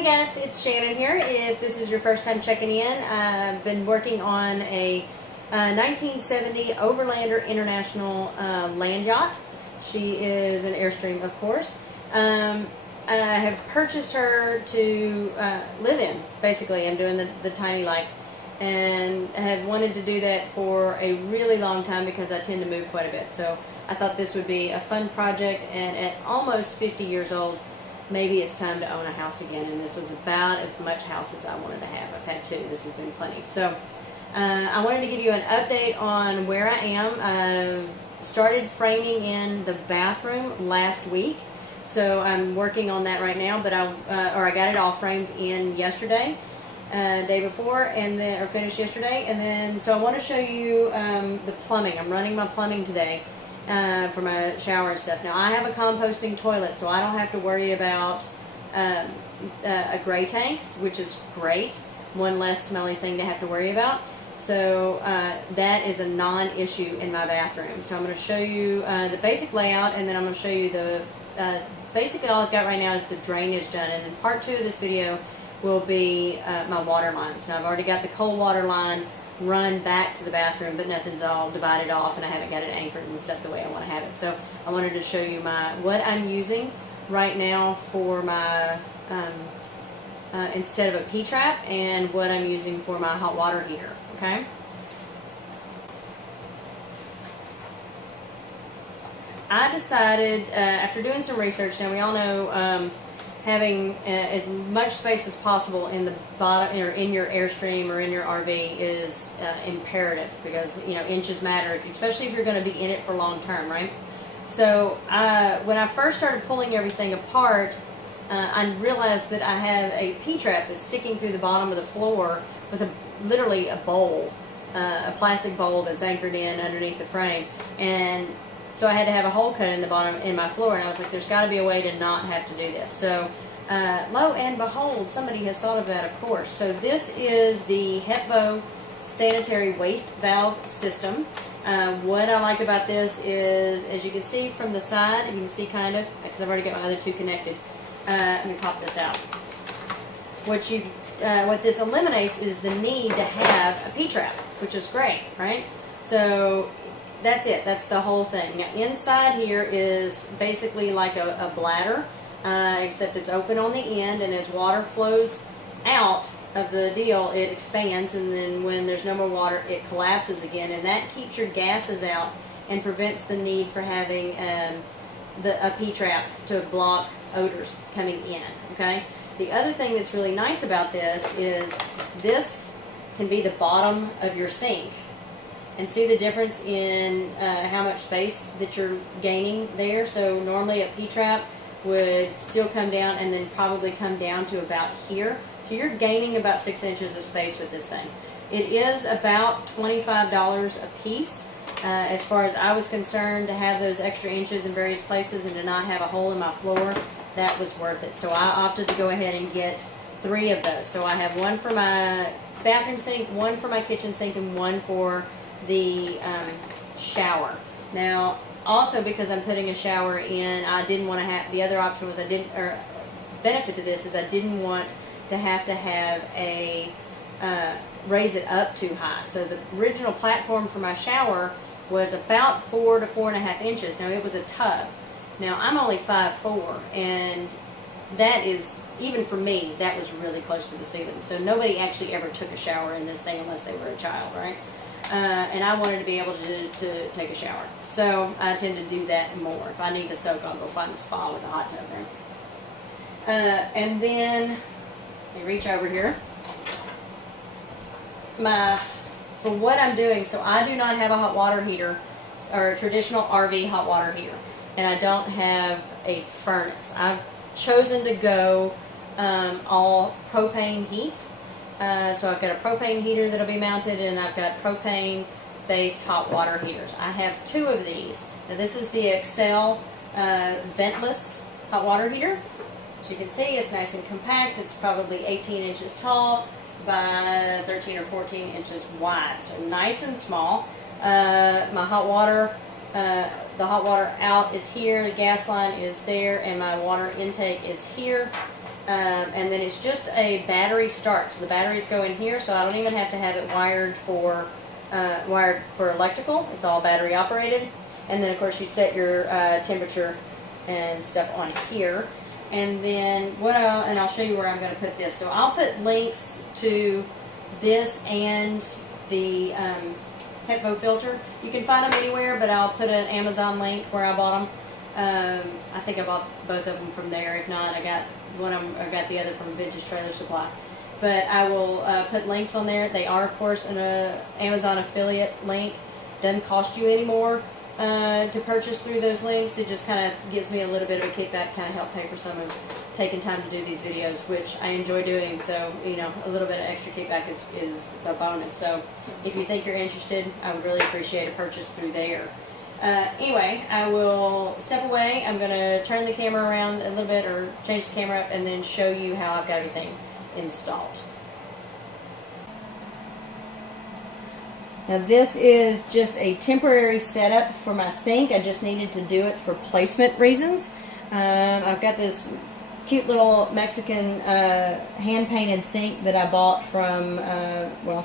Hey guys, it's Shannon here. If this is your first time checking in, I've been working on a 1970 Overlander International land yacht. She is an Airstream, of course. I have purchased her to live in, basically. I'm doing the tiny life, and I had wanted to do that for a really long time because I tend to move quite a bit. So I thought this would be a fun project, and at almost 50 years old, maybe it's time to own a house again, and this was about as much house as I wanted to have. I've had two. This has been plenty. So I wanted to give you an update on where I am. I started framing in the bathroom last week, so I'm working on that right now. But I got it all framed in yesterday, day before, and then finished yesterday, and then so I want to show you the plumbing. I'm running my plumbing today. For my shower and stuff. Now I have a composting toilet, so I don't have to worry about a gray tank, which is great. One less smelly thing to have to worry about. So that is a non-issue in my bathroom. So I'm going to show you the basic layout, and then I'm going to show you the basically all I've got right now is the drainage done, and then part 2 of this video will be my water lines. Now I've already got the cold water line run back to the bathroom, but nothing's all divided off, and I haven't got it anchored and stuff the way I want to have it. So I wanted to show you what I'm using right now for my instead of a P-trap, and what I'm using for my hot water heater. Okay. I decided after doing some research. Now we all know having as much space as possible in the bottom or in your Airstream or in your RV is imperative, because inches matter, especially if you're going to be in it for long term, right? So when I first started pulling everything apart, I realized that I have a P-trap that's sticking through the bottom of the floor with literally a bowl, a plastic bowl that's anchored in underneath the frame, and so I had to have a hole cut in the bottom in my floor, and I was like, there's got to be a way to not have to do this. So lo and behold, somebody has thought of that, of course. So this is the HEPvO sanitary waste valve system. What I like about this is, as you can see from the side, you can see kind of, because I've already got my other two connected. Let me pop this out. What this eliminates is the need to have a P-trap, which is great, right? So that's it. That's the whole thing. Now inside here is basically like a bladder, except it's open on the end, and as water flows out of the deal, it expands, and then when there's no more water, it collapses again, and that keeps your gases out and prevents the need for having a P-trap to block odors coming in. Okay. The other thing that's really nice about this is this can be the bottom of your sink. And see the difference in how much space that you're gaining there. So normally a P-trap would still come down and then probably come down to about here. So you're gaining about 6 inches of space with this thing. It is about $25 a piece. As far as I was concerned, to have those extra inches in various places and to not have a hole in my floor, that was worth it. So I opted to go ahead and get 3 of those. So I have one for my bathroom sink, one for my kitchen sink, and one for the shower. Now also, because I'm putting a shower in, I didn't want to have, the other option was benefit to this is I didn't want to have a raise it up too high. So the original platform for my shower was about 4 to 4.5 inches. Now it was a tub. Now I'm only 5'4", and that is, even for me, that was really close to the ceiling. So nobody actually ever took a shower in this thing unless they were a child, right? And I wanted to be able to take a shower. So I tend to do that more. If I need to soak, I'll go find a spa with a hot tub there. And then, let me reach over here. For what I'm doing, so I do not have a hot water heater, or a traditional RV hot water heater. And I don't have a furnace. I've chosen to go all propane heat. So I've got a propane heater that'll be mounted, and I've got propane-based hot water heaters. I have 2 of these. Now this is the Excel ventless hot water heater. As you can see, it's nice and compact. It's probably 18 inches tall by 13 or 14 inches wide. So nice and small. My hot water, the hot water out is here, the gas line is there, and my water intake is here. And then it's just a battery start. So the batteries go in here, so I don't even have to have it wired for electrical. It's all battery operated. And then of course you set your temperature and stuff on here. And then I'll show you where I'm going to put this. So I'll put links to this and the HEPvO filter. You can find them anywhere, but I'll put an Amazon link where I bought them. I think I bought both of them from there. If not, I got one of them. I got the other from Vintage Trailer Supply. But I will put links on there. They are, of course, an Amazon affiliate link. Doesn't cost you any more to purchase through those links. It just kind of gives me a little bit of a kickback, kind of help pay for some of taking time to do these videos, which I enjoy doing. So, you know, a little bit of extra kickback is a bonus. So if you think you're interested, I would really appreciate a purchase through there. Anyway, I will step away. I'm going to turn the camera around a little bit, or change the camera up, and then show you how I've got everything installed. Now this is just a temporary setup for my sink. I just needed to do it for placement reasons. I've got this cute little Mexican hand-painted sink that I bought from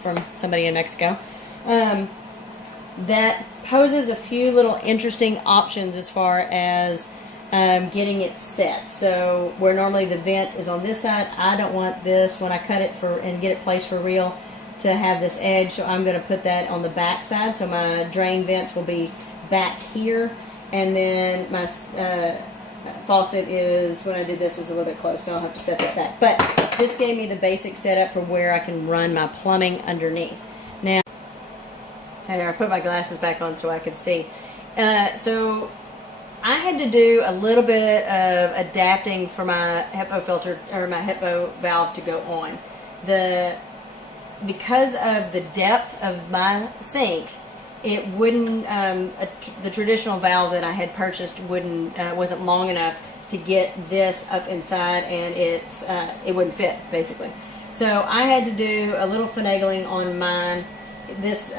from somebody in Mexico. That poses a few little interesting options as far as getting it set. So where normally the vent is on this side, I don't want this when I cut it and get it placed for real to have this edge, so I'm going to put that on the back side. So my drain vents will be back here, and then my faucet is, when I did this, was a little bit close, so I'll have to set that back. But this gave me the basic setup for where I can run my plumbing underneath. Now, I put my glasses back on so I could see. So I had to do a little bit of adapting for my HEPvO filter, or my HEPvO valve to go on. Because of the depth of my sink, it wouldn't, the traditional valve that I had purchased wasn't long enough to get this up inside, and it wouldn't fit, basically. So I had to do a little finagling on mine. This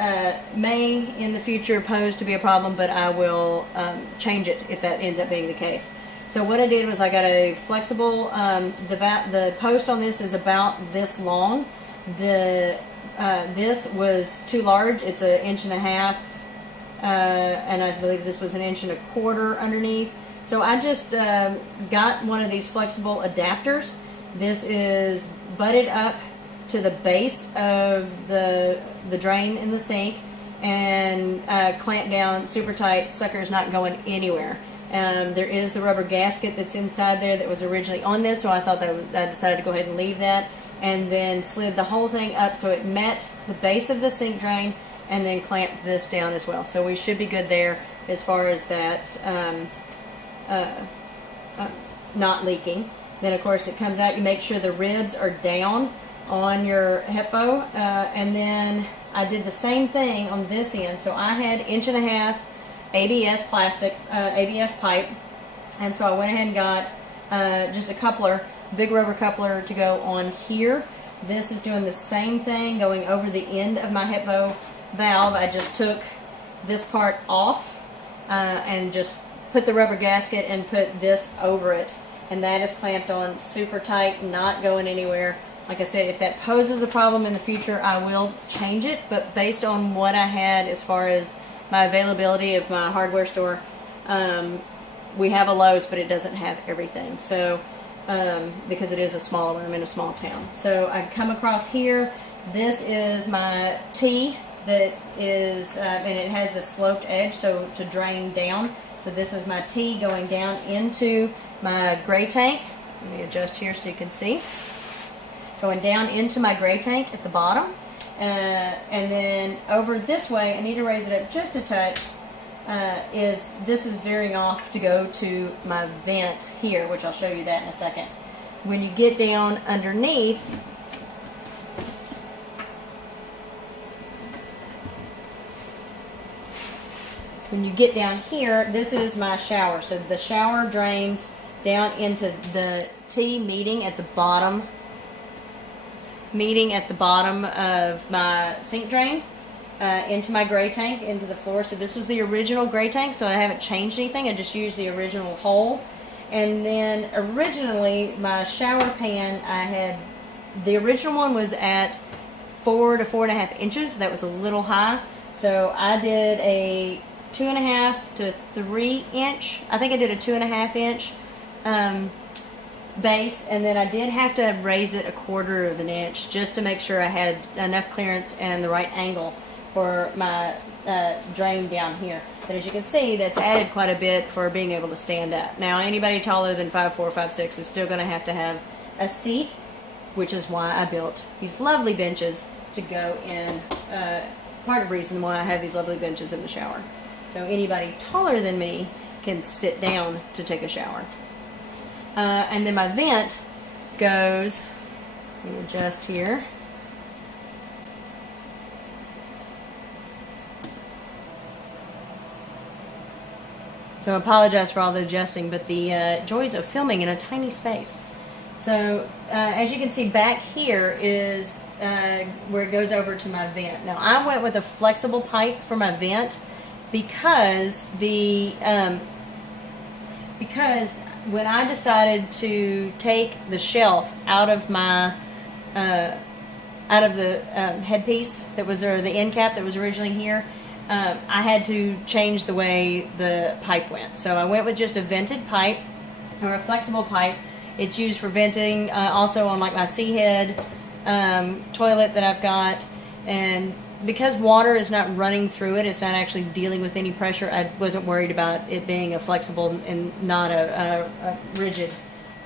may in the future pose to be a problem, but I will change it if that ends up being the case. So what I did was I got a flexible, the post on this is about this long. This was too large. It's an 1.5 inch, and I believe this was 1.25 inches underneath. So I just got one of these flexible adapters. This is butted up to the base of the drain in the sink, and clamped down super tight. Sucker's not going anywhere. There is the rubber gasket that's inside there that was originally on this, so I thought I decided to go ahead and leave that, and then slid the whole thing up so it met the base of the sink drain, and then clamped this down as well. So we should be good there as far as that not leaking. Then of course it comes out, you make sure the ribs are down on your HEPvO, and then I did the same thing on this end. So I had 1.5 inch ABS plastic, ABS pipe, and so I went ahead and got just a coupler, big rubber coupler to go on here. This is doing the same thing, going over the end of my HEPvO valve. I just took this part off and just put the rubber gasket and put this over it, and that is clamped on super tight, not going anywhere. Like I said, if that poses a problem in the future, I will change it, but based on what I had as far as my availability of my hardware store, we have a Lowe's, but it doesn't have everything. So because it is a small one, I'm in a small town. So I come across here. This is my T that is, and it has the sloped edge, so to drain down. So this is my T going down into my gray tank. Let me adjust here so you can see. Going down into my gray tank at the bottom. And then over this way, I need to raise it up just a touch, this is veering off to go to my vent here, which I'll show you that in a second. When you get down underneath, when you get down here, this is my shower. So the shower drains down into the T meeting at the bottom of my sink drain, into my gray tank, into the floor. So this was the original gray tank, so I haven't changed anything. I just used the original hole. And then originally my shower pan, the original one was at 4 to 4.5 inches. That was a little high. So I did a 2.5 to 3 inch. I think I did a 2.5 inch base, and then I did have to raise it 1/4 of an inch just to make sure I had enough clearance and the right angle for my drain down here. But as you can see, that's added quite a bit for being able to stand up. Now, anybody taller than 5'4", 5'6" is still going to have a seat, which is why I built these lovely benches to go in. Part of the reason why I have these lovely benches in the shower. So anybody taller than me can sit down to take a shower. And then my vent goes, let me adjust here. So I apologize for all the adjusting, but the joys of filming in a tiny space. So as you can see, back here is where it goes over to my vent. Now I went with a flexible pipe for my vent because because when I decided to take the shelf out of my headpiece that was, or the end cap that was originally here, I had to change the way the pipe went. So I went with just a vented pipe, or a flexible pipe. It's used for venting, also on like my C-head toilet that I've got. And because water is not running through it, it's not actually dealing with any pressure, I wasn't worried about it being a flexible and not a rigid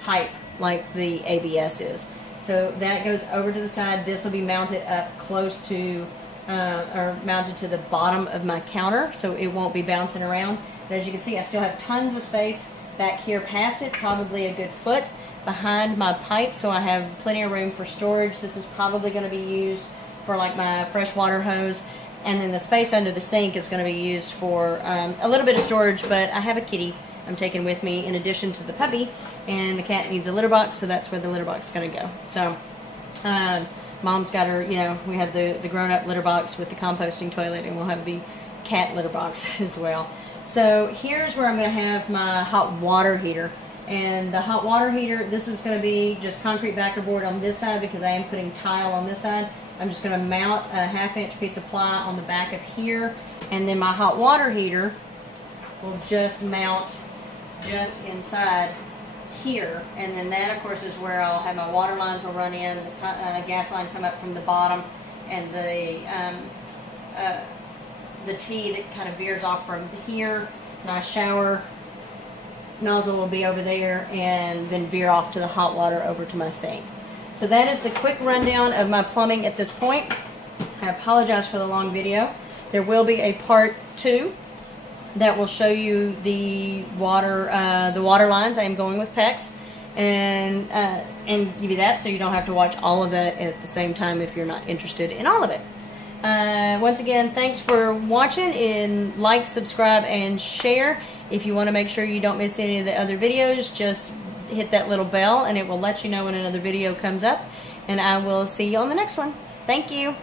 pipe like the ABS is. So that goes over to the side. This will be mounted up close to, or mounted to the bottom of my counter, so it won't be bouncing around. But as you can see, I still have tons of space back here past it, probably a good foot behind my pipe, so I have plenty of room for storage. This is probably going to be used for like my freshwater hose, and then the space under the sink is going to be used for a little bit of storage. But I have a kitty I'm taking with me in addition to the puppy, and the cat needs a litter box, so that's where the litter box is going to go. So mom's got her, you know, we have the grown-up litter box with the composting toilet, and we'll have the cat litter box as well. So here's where I'm going to have my hot water heater. And the hot water heater, this is going to be just concrete backer board on this side because I am putting tile on this side. I'm just going to mount a 1/2 inch piece of ply on the back of here, and then my hot water heater will just mount just inside here. And then that, of course, is where I'll have my water lines will run in, the gas line come up from the bottom, and the T that kind of veers off from here. My shower nozzle will be over there, and then veer off to the hot water over to my sink. So that is the quick rundown of my plumbing at this point. I apologize for the long video. There will be a part 2 that will show you the water lines. I am going with PEX, and give you that so you don't have to watch all of that at the same time if you're not interested in all of it. Once again, thanks for watching, and like, subscribe, and share. If you want to make sure you don't miss any of the other videos, just hit that little bell and it will let you know when another video comes up, and I will see you on the next one. Thank you.